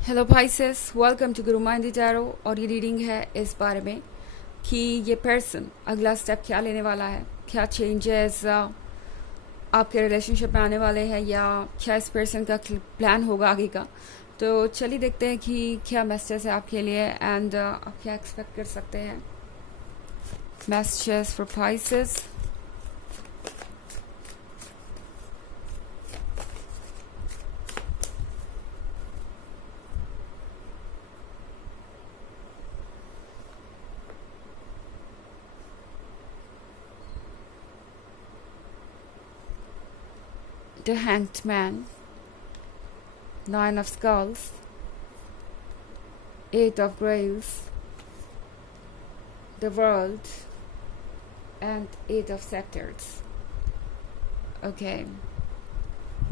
Hello भाईसेस, welcome to Guru माइंडी tarot. और ये reading है इस बारे में कि ये पर्सन अगला स्टेप क्या लेने वाला है, क्या चेंजेस आपके रिलेशनशिप में आने वाले हैं, या क्या इस पर्सन का प्लान होगा आगे का। तो चलिए देखते हैं कि क्या मैसेजेस है आपके लिए एंड आप क्या एक्सपेक्ट कर सकते हैं। Messages for vices. The Hanged Man, Nine of Skulls, Eight of Grails, the World, and Eight of Scepters. Okay.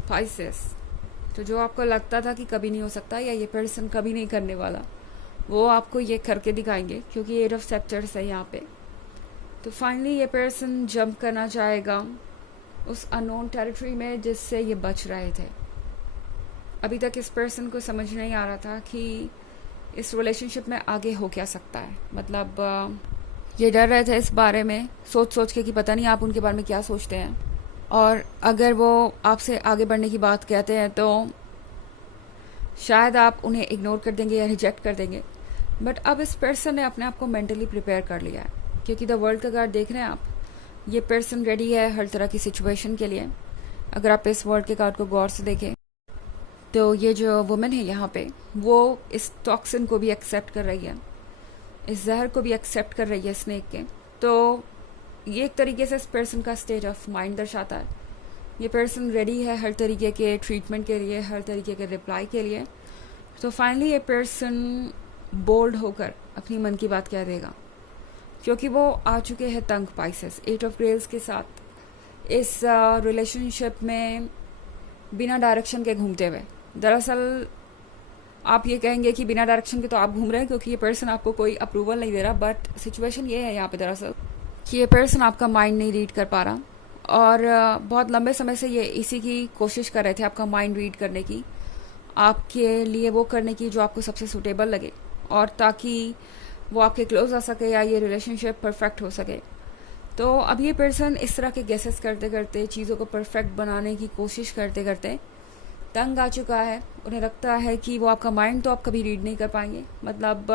Pisces. तो जो आपको लगता था कि कभी नहीं हो सकता या ये पर्सन कभी नहीं करने वाला, वो आपको ये करके दिखाएंगे क्योंकि एट ऑफ सेप्टर्स है यहाँ पे। तो फाइनली ये पर्सन जंप करना चाहेगा उस अननोन टेरिटरी में जिससे ये बच रहे थे। अभी तक इस पर्सन को समझ नहीं आ रहा था कि इस रिलेशनशिप में आगे हो क्या सकता है। मतलब ये डर रहे थे इस बारे में सोच सोच के कि पता नहीं आप उनके बारे में क्या सोचते हैं, और अगर वो आपसे आगे बढ़ने की बात कहते हैं तो शायद आप उन्हें इग्नोर कर देंगे या रिजेक्ट कर देंगे। बट अब इस पर्सन ने अपने आप को मेंटली प्रिपेयर कर लिया है क्योंकि द वर्ल्ड का कार्ड देख रहे हैं आप। ये पर्सन रेडी है हर तरह की सिचुएशन के लिए। अगर आप इस वर्ल्ड के कार्ड को गौर से देखें तो ये जो वुमेन है यहाँ पे, वो इस टॉक्सिन को भी एक्सेप्ट कर रही है, इस जहर को भी एक्सेप्ट कर रही है स्नेक के। तो ये एक तरीके से इस पर्सन का स्टेट ऑफ माइंड दर्शाता है। ये पर्सन रेडी है हर तरीके के ट्रीटमेंट के लिए, हर तरीके के रिप्लाई के लिए। तो फाइनली ये पर्सन बोल्ड होकर अपनी मन की बात कह देगा क्योंकि वो आ चुके हैं तंग पाइसेस एट ऑफ ग्रेल्स के साथ इस रिलेशनशिप में बिना डायरेक्शन के घूमते हुए। दरअसल आप ये कहेंगे कि बिना डायरेक्शन के तो आप घूम रहे हैं क्योंकि ये पर्सन आपको कोई अप्रूवल नहीं दे रहा, बट सिचुएशन ये है यहाँ पे दरअसल कि ये पर्सन आपका माइंड नहीं रीड कर पा रहा, और बहुत लंबे समय से ये इसी की कोशिश कर रहे थे आपका माइंड रीड करने की, आपके लिए वो करने की जो आपको सबसे सूटेबल लगे, और ताकि वो आपके क्लोज आ सके या ये रिलेशनशिप परफेक्ट हो सके। तो अब ये पर्सन इस तरह के गेसेस करते करते, चीज़ों को परफेक्ट बनाने की कोशिश करते करते तंग आ चुका है। उन्हें लगता है कि वो आपका माइंड तो आप कभी रीड नहीं कर पाएंगे। मतलब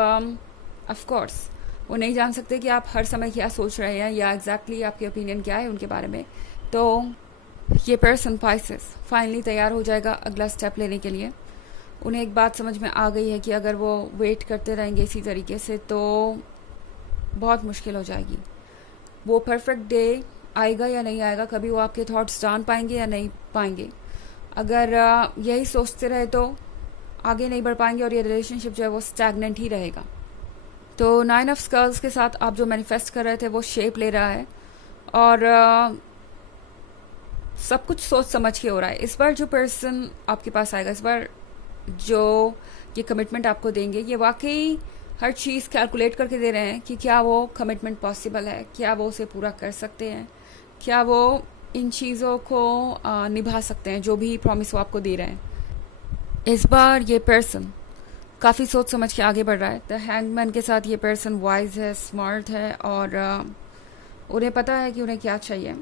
ऑफ कोर्स वो नहीं जान सकते कि आप हर समय क्या सोच रहे हैं या एग्जैक्टली आपके ओपिनियन क्या है उनके बारे में। तो ये पर्सन पाइसेस फाइनली तैयार हो जाएगा अगला स्टेप लेने के लिए। उन्हें एक बात समझ में आ गई है कि अगर वो वेट करते रहेंगे इसी तरीके से तो बहुत मुश्किल हो जाएगी। वो परफेक्ट डे आएगा या नहीं आएगा, कभी वो आपके थॉट्स जान पाएंगे या नहीं पाएंगे। अगर यही सोचते रहे तो आगे नहीं बढ़ पाएंगे और ये रिलेशनशिप जो है वो स्टैग्नेंट ही रहेगा। तो नाइन ऑफ स्कल्स के साथ आप जो मैनिफेस्ट कर रहे थे वो शेप ले रहा है, और सब कुछ सोच समझ के हो रहा है। इस बार जो पर्सन आपके पास आएगा, इस बार जो ये कमिटमेंट आपको देंगे, ये वाकई हर चीज़ कैलकुलेट करके दे रहे हैं कि क्या वो कमिटमेंट पॉसिबल है, क्या वो उसे पूरा कर सकते हैं, क्या वो इन चीज़ों को निभा सकते हैं जो भी प्रॉमिस वो आपको दे रहे हैं। इस बार ये पर्सन काफ़ी सोच समझ के आगे बढ़ रहा है। द हैंगमैन के साथ ये पर्सन वाइज है, स्मार्ट है, और उन्हें पता है कि उन्हें क्या चाहिए।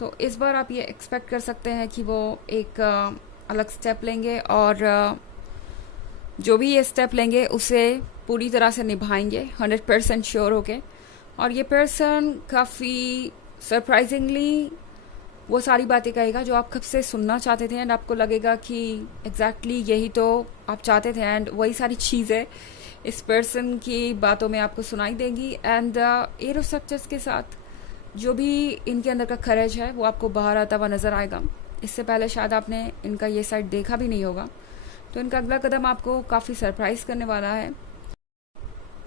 तो इस बार आप ये एक्सपेक्ट कर सकते हैं कि वो एक अलग स्टेप लेंगे, और जो भी ये स्टेप लेंगे उसे पूरी तरह से निभाएंगे 100% श्योर होके। और ये पर्सन काफ़ी सरप्राइजिंगली वो सारी बातें कहेगा जो आप कब से सुनना चाहते थे, एंड आपको लगेगा कि एग्जैक्टली यही तो आप चाहते थे, एंड वही सारी चीज़ें इस पर्सन की बातों में आपको सुनाई देंगी। एंड एट ऑफ सप्टर्स के साथ जो भी इनके अंदर का करेज है वो आपको बाहर आता हुआ नज़र आएगा। इससे पहले शायद आपने इनका ये साइड देखा भी नहीं होगा। तो इनका अगला कदम आपको काफ़ी सरप्राइज करने वाला है।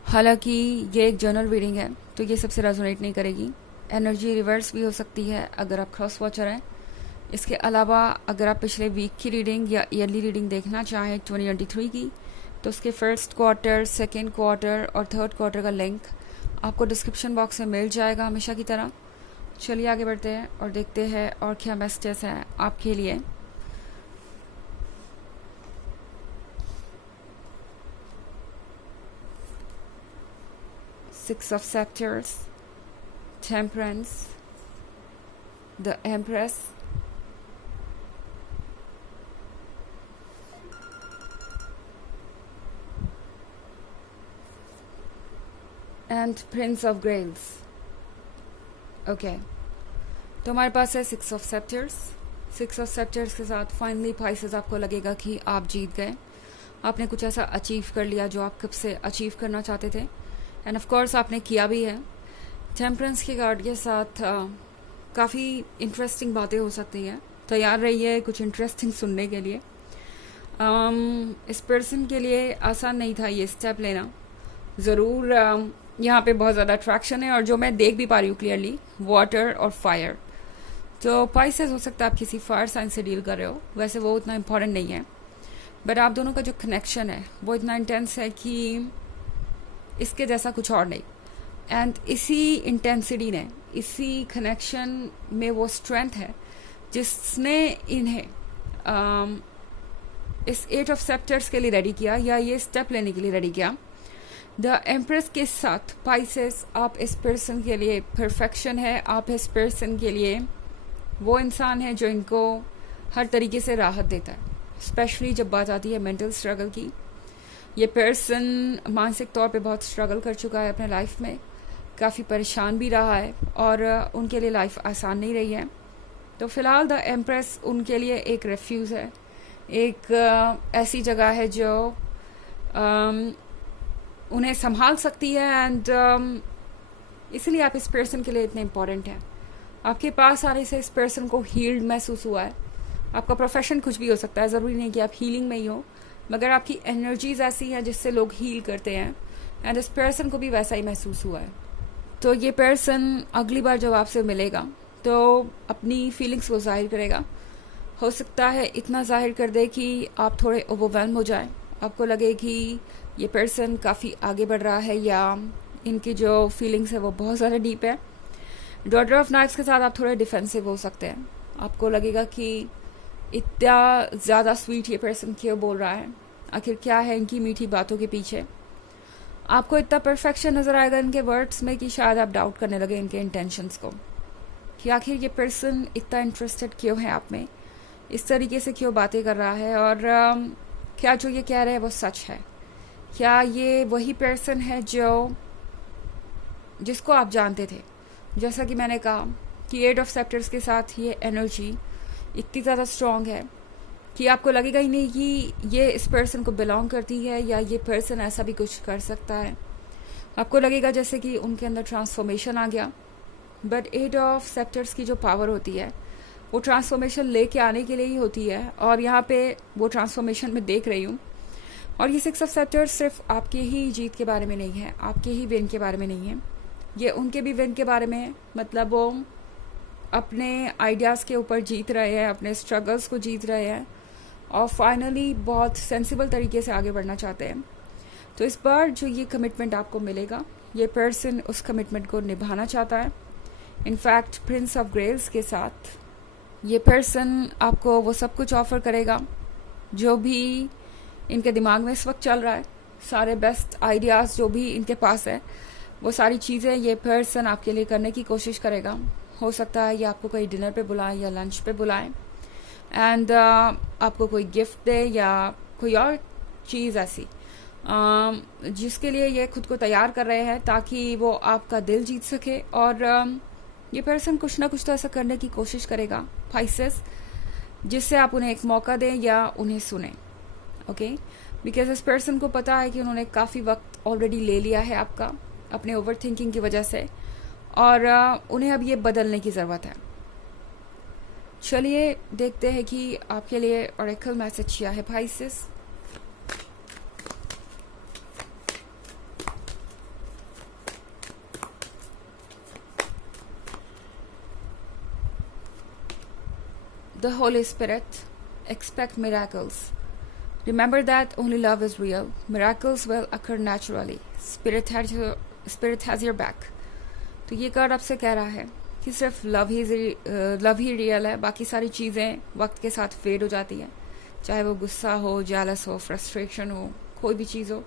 हालांकि ये एक जर्नल रीडिंग है तो ये सबसे रेजोनेट नहीं करेगी। एनर्जी रिवर्स भी हो सकती है अगर आप क्रॉस वॉचर हैं। इसके अलावा अगर आप पिछले वीक की रीडिंग या ईयरली रीडिंग देखना चाहें 2023 की, तो उसके फर्स्ट क्वार्टर, सेकेंड क्वार्टर और थर्ड क्वार्टर का लिंक आपको डिस्क्रिप्शन बॉक्स में मिल जाएगा हमेशा की तरह। चलिए आगे बढ़ते हैं और देखते हैं और क्या मैसेजेस हैं आपके लिए। Six of Scepters, Temperance, the Empress, and Prince of Grails. Okay, तो हमारे पास है सिक्स ऑफ सेप्टर्स। सिक्स ऑफ सेप्टर्स के साथ फाइनली पाइसेस आपको लगेगा कि आप जीत गए, आपने कुछ ऐसा अचीव कर लिया जो आप कब से अचीव करना चाहते थे, एंड ऑफ कोर्स आपने किया भी है। टेम्परेंस के कार्ड के साथ काफ़ी इंटरेस्टिंग बातें हो सकती हैं, तैयार रहिए कुछ इंटरेस्टिंग सुनने के लिए। इस पर्सन के लिए आसान नहीं था ये स्टेप लेना, ज़रूर यहाँ पे बहुत ज़्यादा अट्रैक्शन है, और जो मैं देख भी पा रही हूँ क्लियरली, वाटर और फायर। तो पाइसेस हो सकता है आप किसी फायर साइन से डील कर रहे हो, वैसे वो उतना इम्पोर्टेंट नहीं है, बट आप दोनों का जो कनेक्शन है वो इतना इंटेंस है कि इसके जैसा कुछ और नहीं। एंड इसी इंटेंसिटी ने, इसी कनेक्शन में वो स्ट्रेंथ है जिसने इन्हें इस एट ऑफ सेप्टर्स के लिए रेडी किया, या ये स्टेप लेने के लिए रेडी किया। द एम्प्रेस के साथ पाइसेस, आप इस पर्सन के लिए परफेक्शन है, आप इस पर्सन के लिए वो इंसान है जो इनको हर तरीके से राहत देता है, स्पेशली जब बात आती है मेंटल स्ट्रगल की। ये पर्सन मानसिक तौर पे बहुत स्ट्रगल कर चुका है अपने लाइफ में, काफ़ी परेशान भी रहा है, और उनके लिए लाइफ आसान नहीं रही है। तो फिलहाल द एम्प्रेस उनके लिए एक रेफ्यूज़ है, एक ऐसी जगह है जो उन्हें संभाल सकती है, एंड इसलिए आप इस पर्सन के लिए इतने इम्पोर्टेंट हैं। आपके पास आने से इस पर्सन को हील्ड महसूस हुआ है। आपका प्रोफेशन कुछ भी हो सकता है, ज़रूरी नहीं कि आप हीलिंग में ही हो, मगर आपकी एनर्जीज ऐसी हैं जिससे लोग हील करते हैं, एंड इस पर्सन को भी वैसा ही महसूस हुआ है। तो ये पर्सन अगली बार जब आपसे मिलेगा तो अपनी फीलिंग्स को जाहिर करेगा। हो सकता है इतना जाहिर कर दे कि आप थोड़े ओवरवेल्म हो जाए, आपको लगे कि ये पर्सन काफ़ी आगे बढ़ रहा है, या इनकी जो फीलिंग्स है वो बहुत ज़्यादा डीप है। डॉटर ऑफ नाइफ्स के साथ आप थोड़े डिफेंसिव हो सकते हैं, आपको लगेगा कि इतना ज़्यादा स्वीट ये पर्सन क्यों बोल रहा है, आखिर क्या है इनकी मीठी बातों के पीछे। आपको इतना परफेक्शन नज़र आएगा इनके वर्ड्स में कि शायद आप डाउट करने लगे इनके इंटेंशंस को, कि आखिर ये पर्सन इतना इंटरेस्टेड क्यों है आप में, इस तरीके से क्यों बातें कर रहा है, और क्या जो ये कह रहे हैं वो सच है, क्या ये वही पर्सन है जिसको आप जानते थे। जैसा कि मैंने कहा कि एट ऑफ सेप्टर्स के साथ ये एनर्जी इतनी ज़्यादा स्ट्रॉन्ग है कि आपको लगेगा ही नहीं कि ये इस पर्सन को बिलोंग करती है, या ये पर्सन ऐसा भी कुछ कर सकता है। आपको लगेगा जैसे कि उनके अंदर ट्रांसफॉर्मेशन आ गया। बट एट ऑफ सेप्टर्स की जो पावर होती है वो ट्रांसफॉर्मेशन लेके आने के लिए ही होती है, और यहाँ पे वो ट्रांसफॉर्मेशन मैं देख रही हूँ। और ये सिक्स ऑफ सेप्टर्स सिर्फ आपके ही जीत के बारे में नहीं है, आपके ही विन के बारे में नहीं है, ये उनके भी विन के बारे में है। मतलब वो अपने आइडियाज़ के ऊपर जीत रहे हैं, अपने स्ट्रगल्स को जीत रहे हैं, और फाइनली बहुत सेंसिबल तरीके से आगे बढ़ना चाहते हैं। तो इस बार जो ये कमिटमेंट आपको मिलेगा, ये पर्सन उस कमिटमेंट को निभाना चाहता है। इनफैक्ट प्रिंस ऑफ ग्रेल्स के साथ ये पर्सन आपको वो सब कुछ ऑफर करेगा जो भी इनके दिमाग में इस वक्त चल रहा है, सारे बेस्ट आइडियाज़ जो भी इनके पास है, वो सारी चीज़ें ये पर्सन आपके लिए करने की कोशिश करेगा। हो सकता है ये आपको कहीं डिनर पे बुलाएं या लंच पे बुलाएं, एंड आपको कोई गिफ्ट दे या कोई और चीज़ ऐसी जिसके लिए ये खुद को तैयार कर रहे हैं ताकि वो आपका दिल जीत सके। और ये पर्सन कुछ ना कुछ तो ऐसा करने की कोशिश करेगा पाइसेस, जिससे आप उन्हें एक मौका दें या उन्हें सुने। ओके, बिकॉज इस पर्सन को पता है कि उन्होंने काफ़ी वक्त ऑलरेडी ले लिया है आपका अपने ओवर थिंकिंग की वजह से, और उन्हें अब ये बदलने की ज़रूरत है। चलिए देखते हैं कि आपके लिए ऑरेकल मैसेज क्या है Pisces. The Holy Spirit, expect miracles. Remember that only love is real. Miracles will occur naturally. Spirit has your back. तो ये कार्ड आपसे कह रहा है कि सिर्फ लव ही रियल है, बाकी सारी चीज़ें वक्त के साथ फेड हो जाती हैं, चाहे वो गुस्सा हो, जेलस हो, फ्रस्ट्रेशन हो, कोई भी चीज़ हो।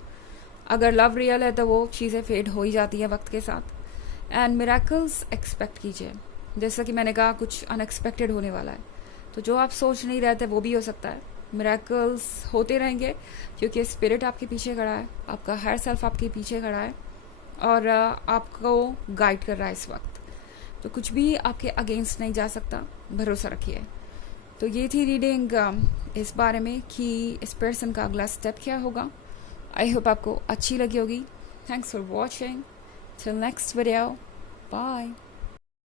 अगर लव रियल है तो वो चीज़ें फेड हो ही जाती है वक्त के साथ। एंड मिरेकल्स एक्सपेक्ट कीजिए, जैसा कि मैंने कहा कुछ अनएक्सपेक्टेड होने वाला है, तो जो आप सोच नहीं रहे थे वो भी हो सकता है। मिरेकल्स होते रहेंगे क्योंकि स्पिरिट आपके पीछे खड़ा है, आपका हायर सेल्फ आपके पीछे खड़ा है और आपको गाइड कर रहा है इस वक्त। तो कुछ भी आपके अगेंस्ट नहीं जा सकता, भरोसा रखिए। तो ये थी रीडिंग इस बारे में कि इस पर्सन का अगला स्टेप क्या होगा। आई होप आपको अच्छी लगी होगी। Thanks for watching. Till next video, bye.